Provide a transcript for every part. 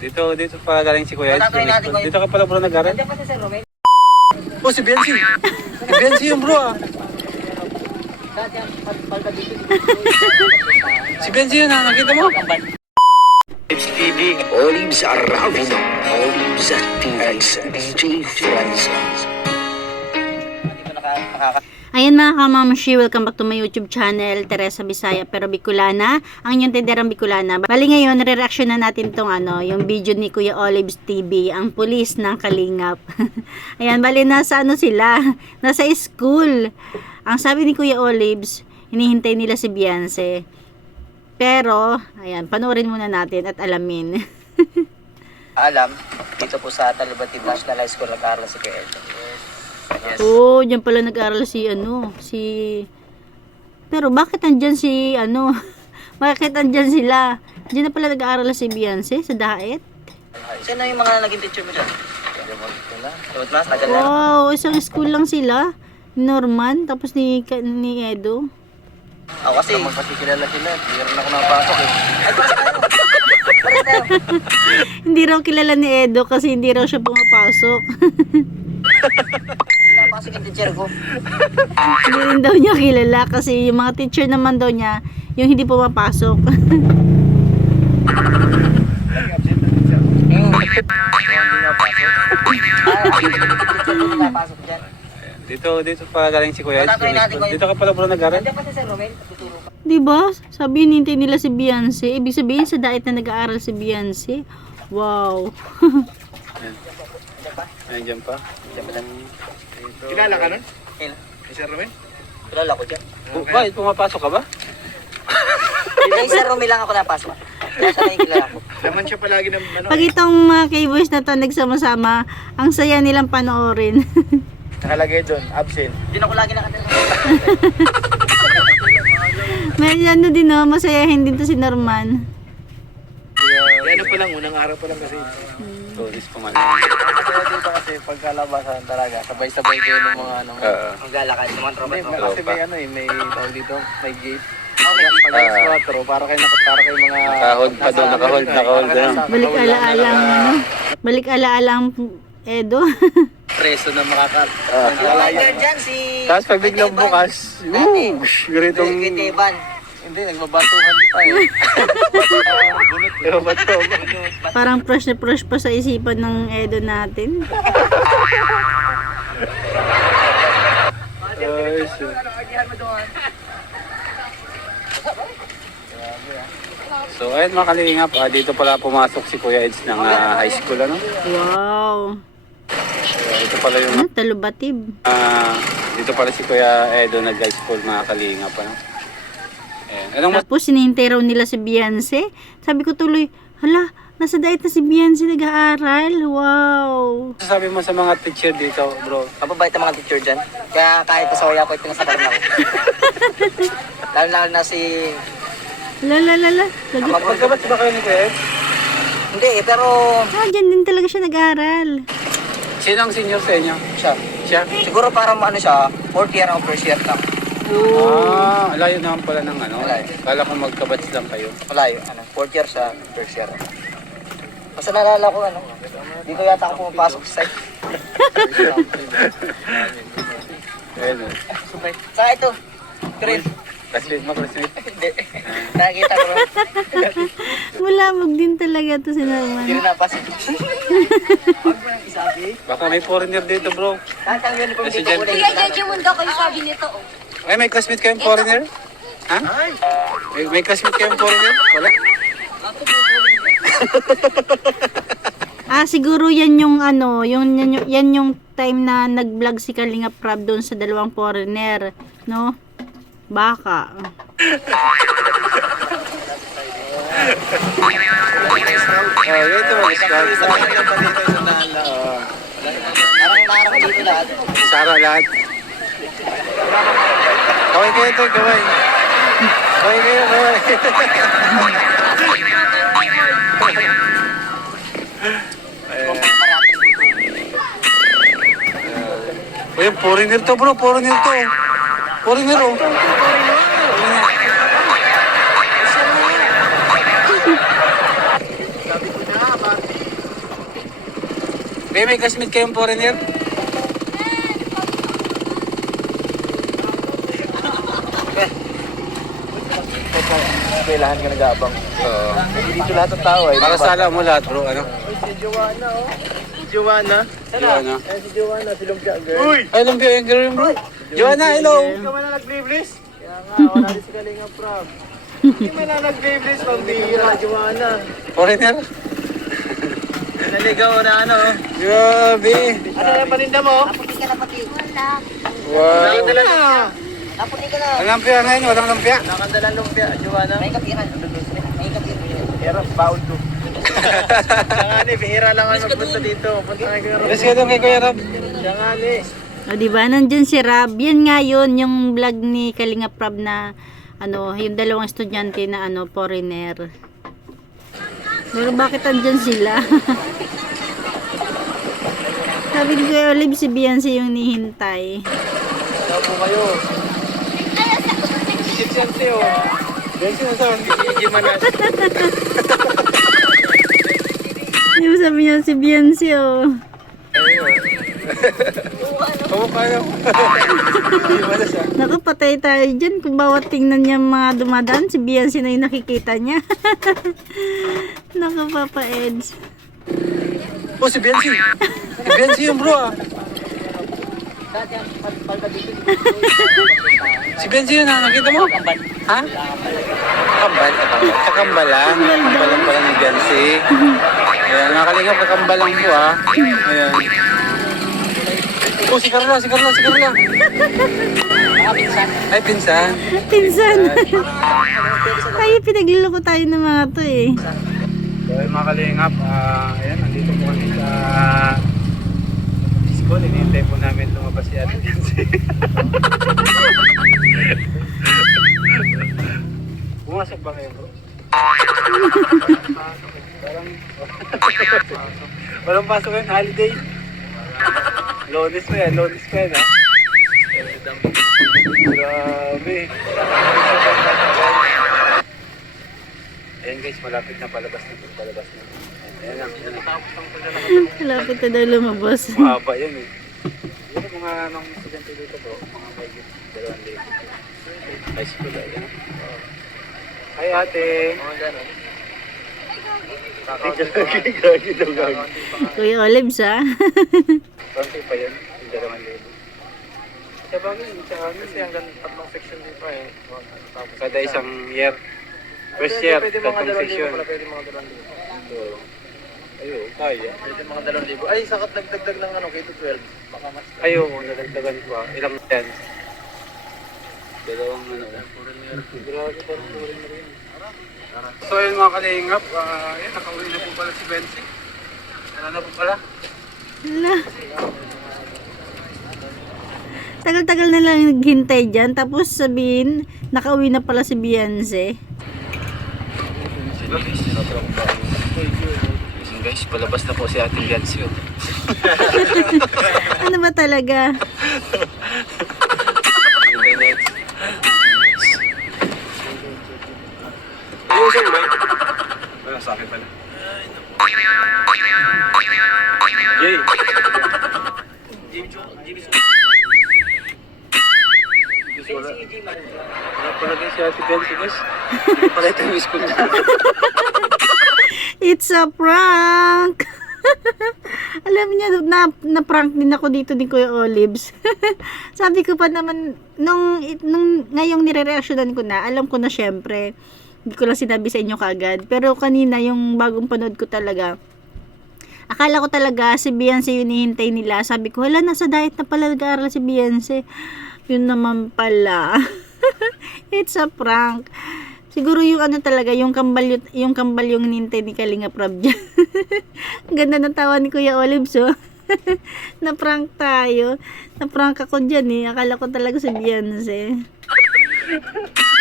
Dito pa galing si Kuya. Tatry natin, Kuya. Dito ka pala bro nag-aral? Nandiyan pa si Sir Romel. Oh, si Benzi. Si Benzi yung bro ah. Si Benzi yun ah, nakita mo? TV, Olives Aravino, Olives TV's DJ Francis. Ayan mga kamamshi, welcome back to my YouTube channel, Teresa Bisaya pero Bicolana, ang inyong tenderang Bicolana. Bali ngayon, re-reaction na natin tong yung video ni Kuya Olives TV, ang pulis ng Kalingap. Ayan, bali nasa sila, nasa school. Ang sabi ni Kuya Olives, hinihintay nila si Beyonce. Pero, ayan, panoorin muna natin at alamin. Alam, dito po sa Talubatid National High School nag-aaral si Kuya Ed. Yes. Oh, diyan pala nag-aaral si Pero bakit andyan bakit andyan sila? Diyan na pala nag-aaral si Beyonce sa Daet? Sino yung mga naging teacher mo dyan? Dapat mas, tagal na. Wow, isang school lang sila. Norman, tapos ni Edo. Ako kasi. Magpakikilala sila, meron ako napasok eh. Ay, pasok tayo. Pasok tayo. Hindi raw kilala ni Edo kasi hindi raw siya pumapasok. Hindi napasok yung teacher ko. Hindi rin daw niya kilala kasi yung mga teacher naman daw niya, yung hindi pumapasok. Hindi napasok dyan. Dito pa galing si Kuya. Tatry natin, Kuya. Dito ka pala bro nag-aral? Nandiyan pa si Sir Romel. Tuturo pa. Diba? Sabi hinintay nila si Beyonce. Ibig sabihin sa Daet na nag-aaral si Beyonce. Wow. Nandiyan pa. Diyan pa lang. Kilala ka nun? Kailan? Si Sir Romel? Kilala ko dyan. Bakit pumapasok ka ba? Kay Sir Romel lang ako napasok. Kaya sa kilala ko. Laman siya palagi ng Pag itong mga K-boys na to nagsama-sama, ang saya nilang panoorin. Nakalagay doon, absent. Hindi na ko lagi nakatala. May din masayahin din to si Norman. Ano pa lang, unang araw pa lang kasi. Tourist pa man. Masaya dito kasi pagkalabasan talaga, sabay-sabay kayo ng mga Maglalakad sa mga tropa. Kasi may tawag dito, may gate. Oh, may Pag alas 4, para kayo mga... Nakahold pa doon, nakahold doon. Balik ala-alang balik ala-alang Edo. Preso na makakal. Lawyer dyan si... Tapos pag biglang bukas, ganitong... Kwiteban. Hindi, nagbabatuhan pa eh. Nagbabato. Parang fresh na fresh pa sa isipan ng Edo natin. So ayun mga kalingap, dito pala pumasok si Kuya Eds ng high school ano. Wow. Ito pala yung Talubatib. dito pala si Kuya Edo nag-high school mga kalingap ano. Ayan. Anong Tapos sinihintay raw nila si Beyonce. Sabi ko tuloy, hala, nasa Daet na si Beyonce nag-aaral. Wow. masasabi mo sa mga teacher dito, bro? Mababait ang mga teacher dyan. Kaya kahit pasaway ako, ito nga sa karna ko. Lalo na si... Lala. Magkabat ba kayo ni Kuya Ed? Hindi eh, pero... Dyan din talaga siya nag-aaral. Sino ang senior sa inyo? Siya. Siya? Siguro parang siya, 4th year o first year lang. Layo naman pala ng ano. Malayo. Kala ko magkabats lang kayo. Malayo, 4th year sa first year. Basta naalala ko hindi ko yata ako pumapasok sa site. Ayun. Saka ito, Chris. Classmate mo, classmate. Hindi. Nakikita ko. Malamog din talaga to si Norman. Hindi rin napasok. Huwag mo nang isabi. Baka may foreigner dito, bro. Kahit ang uniform Kasi dito dyan- kulay. Kuya Jeje Mundo kayo sabi nito. Ay, may classmate kayong foreigner? Ha? May classmate kayong foreigner? Wala. Siguro yan yung yan yung time na nag-vlog si Kalinga Prab doon sa dalawang foreigner, no? Baka. Ito mo, scout. Parang dito lahat. Sara lahat. Kaway kayo ito, kaway. Kaway kayo, kaway. Uy, foreigner to bro, foreigner to. Foreigner oh. Sabi ko na, Barbie. Kaya may classmate kayong foreigner? Kailangan ka nag-aabang. Oo. Hindi dito lahat ng tao Para sa alam mo lahat bro, ano? Si Joanna, oh. Si Joanna. Joanna. Si Joanna, si Lumpia Girl. Uy! Ay, lumpia yung girl bro. Joanna, hello! Hindi ka man na nag-Beyblade? Kaya nga, wala din si Kalinga Prab. Hindi man na nag-Beyblade, pambihira, Joanna. Foreigner? Naligaw na ano. Grabe! Ano yung paninda mo? Kaputi ka na pati. Wala. Wow! Nakandala lumpia. Kaputi ka na. Ang lumpia ngayon, walang lumpia. Nakandala lumpia, Joanna. May kapiran. May kapiran. Pero, bawal to. Siya nga ni, bihira lang ako magpunta dito. Punta nga kayo. Let's go doon kay Kuya Rob. Siya nga ni. O, diba? Nandyan si Rab. Yan nga yun, yung vlog ni Kalinga Prab na, ano, yung dalawang estudyante na, ano, foreigner. Pero bakit andyan sila? Sabi ni Kuya Olive, si Beyonce yung nihintay. Hello po kayo. Si Chelsea, oh. Beyonce na saan? Gigi Manas. Di ba sabi niya si Beyonce, oh. Kamukha na. Hindi ba na siya? Naku, patay tayo dyan. Kung bawat tingnan niya mga dumadaan, si Beyonce na yung nakikita niya. Naku, Papa Eds. Oh, si Beyonce. Si Beyonce yung bro ah. Si Beyonce yun ah, nakita mo? Ha? Kambal. Kakambalan. Kakambalan pala ni Beyonce. Ayan, nakalinga kakambalan po ah. Ayan. Oh, si Carla. Ay, pinsan. Pinsan. Tayo, pinagluloko tayo ng mga to eh. So, yung mga kalingap, ayan, nandito po kami sa school. Hinihintay po namin lumabas si Ate Beyonce. Pumasok ba kayo bro? Parang walang pasok yung holiday. Lonis pa yan ha? Grabe. Ayan guys, malapit na palabas na. Ayan lang. Malapit na daw lumabas. Mahaba yan eh. Yung mga anong estudyante dito bro, mga mahigit 2,000. High school ayan. Hi ate. Mga ganon. Gagi daw gagi. Kuya Olive, sa? Konti pa yun, yung 2,000. Sa bagay, sa ano Kasi hanggang tatlong section din pa eh. Tapos kada isang year. First year, pwede mga tatlong 2,000 section. pala, pwede mga 2,000. So, ayun, kaya. Pwede mga 2,000. Ay, sakat nagdagdag ng ano, K-12. Baka mas. Ayun, nadagdagan ko ah. Ilang yan? Dalawang ano. Grabe, parang tuloy na rin. So ayun mga kalingap, yan, nakauwi na po pala si Benzi. Ano na po pala? Hala. Tagal-tagal na lang naghintay dyan. Tapos sabihin, nakauwi na pala si Beyonce. Guys, palabas na po si Ate Beyonce. Ano ba talaga? Ayun siya, Mike. Wala sa akin pala. Jay. Wala pala guys si Ate Beyonce guys. Hindi pala ito yung school niya. It's a prank! Alam niya, na-prank din ako dito ni Kuya Olives. Sabi ko pa naman, nung ngayong nire-reactionan ko na, alam ko na syempre, hindi ko lang sinabi sa inyo kaagad. Pero kanina, yung bagong panood ko talaga, akala ko talaga si Beyonce yung hinihintay nila. Sabi ko, hala, nasa diet na pala nag-aaral si Beyonce. Yun naman pala. It's a prank. Siguro yung ano talaga, yung kambal yung hinihintay ni Kalinga Prab dyan. Ang ganda ng tawa ni Kuya Olives, oh. Na-prank tayo. Na-prank ako dyan eh. Akala ko talaga si Beyonce.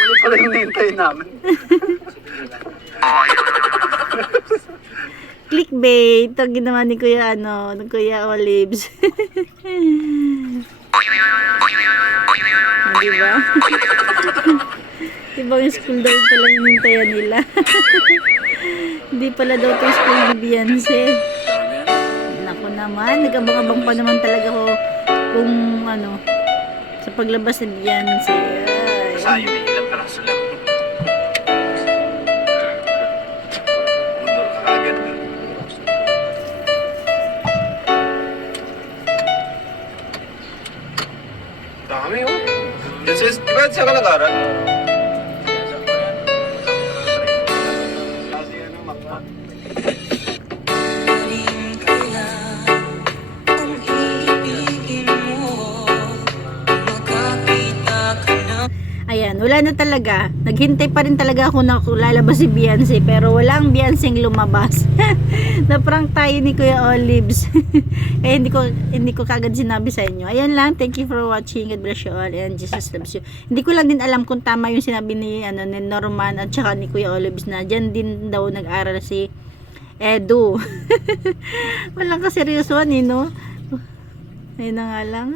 Wala pala yung hinihintay namin. Clickbait. Ito ginawa ni Kuya, ni Kuya Olives. Diba? Diba yung school daw pala yung hintayan nila. Hindi pala daw itong school ni Beyonce. Naku, Ako naman, nag-abang-abang pa naman talaga ko kung ano, sa paglabas ni Beyonce. Ay. Sayo, may ilang peraso lang. Unor ka agad. Dami oh. Di ba sa kalagaran? Ayan, wala na talaga. Naghintay pa rin talaga ako na lalabas si Beyonce, pero walang Beyonce lumabas. Na-prank tayo ni Kuya Olives. Kaya hindi ko kagad sinabi sa inyo. Ayan lang, thank you for watching. God bless you all and Jesus loves you. Hindi ko lang din alam kung tama yung sinabi ni ni Norman at saka ni Kuya Olives na diyan din daw nag-aral si Edu. Walang kaseryosohan no? Ayun na nga lang.